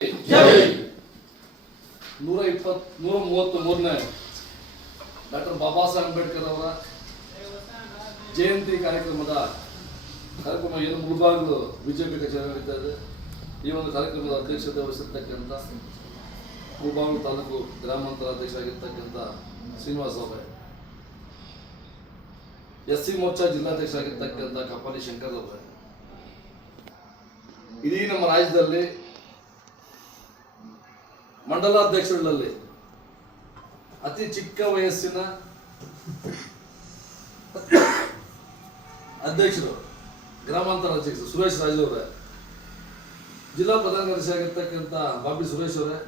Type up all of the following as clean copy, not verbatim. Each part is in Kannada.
133ನೇ ಡಾಕ್ಟರ್ ಬಾಬಾ ಸಾಹೇಬ್ ಅಂಬೇಡ್ಕರ್ ಅವರ ಜಯಂತಿ ಕಾರ್ಯಕ್ರಮ ಏನು ಮುಳಬಾಗಿಲು ಬಿಜೆಪಿ ಕಚೇರಿ ನಡೀತಾ ಇದೆ. ಈ ಒಂದು ಕಾರ್ಯಕ್ರಮದ ಅಧ್ಯಕ್ಷತೆ ವಹಿಸಿರ್ತಕ್ಕಂಥ ಮುಳಬಾಗಿಲು ತಾಲೂಕು ಗ್ರಾಮಾಂತರ ಅಧ್ಯಕ್ಷರಾಗಿರ್ತಕ್ಕಂಥ ಶ್ರೀನಿವಾಸ ಅವರೇ, ಎಸ್ಸಿ ಮೋರ್ಚಾ ಜಿಲ್ಲಾಧ್ಯಕ್ಷರಾಗಿರ್ತಕ್ಕಂಥ ಕಪಾಲಿ ಶಂಕರ್ ಅವರೇ, ಇಡೀ ನಮ್ಮ ರಾಜ್ಯದಲ್ಲಿ ಮಂಡಲಾಧ್ಯಕ್ಷರಲ್ಲಿ ಅತಿ ಚಿಕ್ಕ ವಯಸ್ಸಿನ ಅಧ್ಯಕ್ಷರು ಗ್ರಾಮಾಂತರ ಅಧ್ಯಕ್ಷರು ಸುರೇಶ್ ರಾಜ್ ಅವರೇ, ಜಿಲ್ಲಾ ಪ್ರಧಾನ ಕಾರ್ಯದರ್ಶಿ ಆಗಿರ್ತಕ್ಕಂಥ ಬಾಬಿ ಸುರೇಶ್ ಅವರೇ,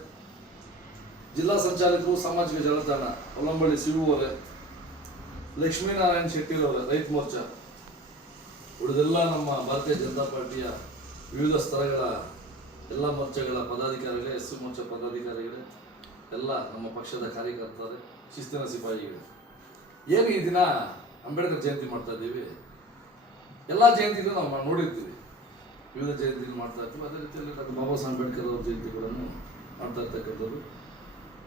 ಜಿಲ್ಲಾ ಸಂಚಾಲಕರು ಸಾಮಾಜಿಕ ಜಾಲತಾಣ ಒಲಂಬಳ್ಳಿ ಶಿವು ಅವರೇ, ಲಕ್ಷ್ಮೀನಾರಾಯಣ ಶೆಟ್ಟಿ ಅವರೇ, ರೈತ ಮೋರ್ಚಾ, ಉಳಿದೆಲ್ಲ ನಮ್ಮ ಭಾರತೀಯ ಜನತಾ ಪಾರ್ಟಿಯ ವಿವಿಧ ಸ್ತರಗಳ ಎಲ್ಲ ಮೋರ್ಚಾಗಳ ಪದಾಧಿಕಾರಿಗಳೇ, ಎಸ್ ಮೋರ್ಚಾ ಪದಾಧಿಕಾರಿಗಳೇ, ಎಲ್ಲ ನಮ್ಮ ಪಕ್ಷದ ಕಾರ್ಯಕರ್ತರೇ, ಶಿಸ್ತಿನ ಸಿಪಾಯಿಗಳು, ಏನು ಈ ದಿನ ಅಂಬೇಡ್ಕರ್ ಜಯಂತಿ ಮಾಡ್ತಾ ಇದ್ದೀವಿ. ಎಲ್ಲ ಜಯಂತಿಗಳು ನಾವು ನೋಡಿರ್ತೀವಿ, ವಿವಿಧ ಜಯಂತಿಗಳು ಮಾಡ್ತಾ ಇರ್ತೀವಿ. ಅದೇ ರೀತಿಯಲ್ಲಿ ಡಾಕ್ಟರ್ ಬಾಬಾ ಸಾಹೇಬ್ ಅಂಬೇಡ್ಕರ್ ಅವರ ಜಯಂತಿಗಳನ್ನು ಮಾಡ್ತಾ ಇರ್ತಕ್ಕಂಥದ್ದು.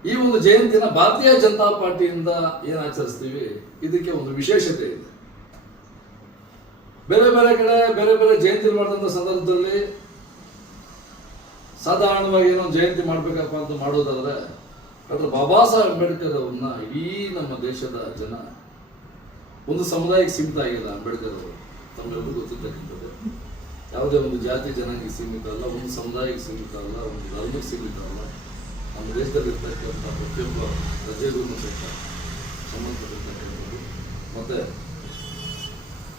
ಈ ಒಂದು ಜಯಂತಿನ ಭಾರತೀಯ ಜನತಾ ಪಾರ್ಟಿಯಿಂದ ಏನು ಆಚರಿಸ್ತೀವಿ, ಇದಕ್ಕೆ ಒಂದು ವಿಶೇಷತೆ ಇದೆ. ಬೇರೆ ಬೇರೆ ಕಡೆ ಬೇರೆ ಬೇರೆ ಜಯಂತಿ ಮಾಡಿದಂಥ ಸಂದರ್ಭದಲ್ಲಿ ಸಾಧಾರಣವಾಗಿ ಏನೋ ಜಯಂತಿ ಮಾಡ್ಬೇಕಪ್ಪ ಅಂತ ಮಾಡೋದಾದ್ರೆ ಡಾಕ್ಟರ್ ಬಾಬಾ ಸಾಹೇಬ್ ಅಂಬೇಡ್ಕರ್ ಅವ್ರನ್ನ ಇಡೀ ನಮ್ಮ ದೇಶದ ಜನ ಒಂದು ಸಮುದಾಯಕ್ಕೆ ಸೀಮಿತ ಆಗಿಲ್ಲ. ಅಂಬೇಡ್ಕರ್ ಅವರು ತಮ್ಮೆಲ್ಲರಿಗೂ ಗೊತ್ತಿರ್ತಕ್ಕಂಥದ್ದು, ಯಾವುದೇ ಒಂದು ಜಾತಿ ಜನಾಂಗಕ್ಕೆ ಸೀಮಿತ ಅಲ್ಲ, ಒಂದು ಸಮುದಾಯಕ್ಕೆ ಸೀಮಿತ ಅಲ್ಲ, ಒಂದು ಧರ್ಮಕ್ಕೆ ಸೀಮಿತ ಅಲ್ಲ. ನಮ್ಮ ದೇಶದಲ್ಲಿರ್ತಕ್ಕಂಥ ಪ್ರತಿಯೊಬ್ಬ ಪ್ರಜೆಗೂ ಸಹಿತ ಸಂಬಂಧಪಟ್ಟಿರ್ತಕ್ಕಂಥದ್ದು. ಮತ್ತೆ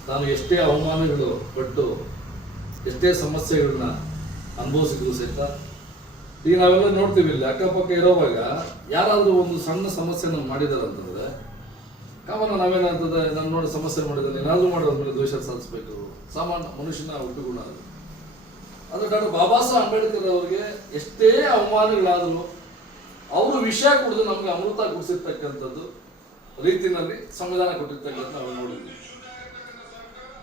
ತಾನು ಎಷ್ಟೇ ಅವಮಾನಗಳು ಪಟ್ಟು ಎಷ್ಟೇ ಸಮಸ್ಯೆಗಳನ್ನ ಅನುಭವಿಸಿದ್ರು ಸಹಿತ, ಈಗ ನಾವೆಲ್ಲ ನೋಡ್ತೀವಿ ಇಲ್ಲಿ ಅಕ್ಕಪಕ್ಕ ಇರೋವಾಗ ಯಾರಾದರೂ ಒಂದು ಸಣ್ಣ ಸಮಸ್ಯೆನ ಮಾಡಿದಾರೆ ಅಂತಂದ್ರೆ ಕಾಮನ್ ನಾವೇನಂತದೆ, ನಾನು ನೋಡಿ ಸಮಸ್ಯೆ ಮಾಡಿದ್ರೆ ಏನಾದರೂ ಮಾಡೋದ್ರ ಮೇಲೆ ದ್ವೇಷ ಸಾಧಿಸಬೇಕು, ಸಾಮಾನ್ಯ ಮನುಷ್ಯನ ಹುಟ್ಟುಗುಣ ಅದು. ಆದರೆ ಡಾಕ್ಟರ್ ಬಾಬಾ ಸಾಹೇಬ್ ಅಂಬೇಡ್ಕರ್ ಅವರಿಗೆ ಎಷ್ಟೇ ಅವಮಾನಗಳಾದರೂ ಅವರು ವಿಷಯ ಕುಡಿದು ನಮಗೆ ಅಮೃತ ಕುಡಿಸಿರ್ತಕ್ಕಂಥದ್ದು ರೀತಿಯಲ್ಲಿ ಸಂವಿಧಾನ ಕೊಟ್ಟಿರ್ತಕ್ಕಂಥ ನಾವು ನೋಡಿದ್ವಿ.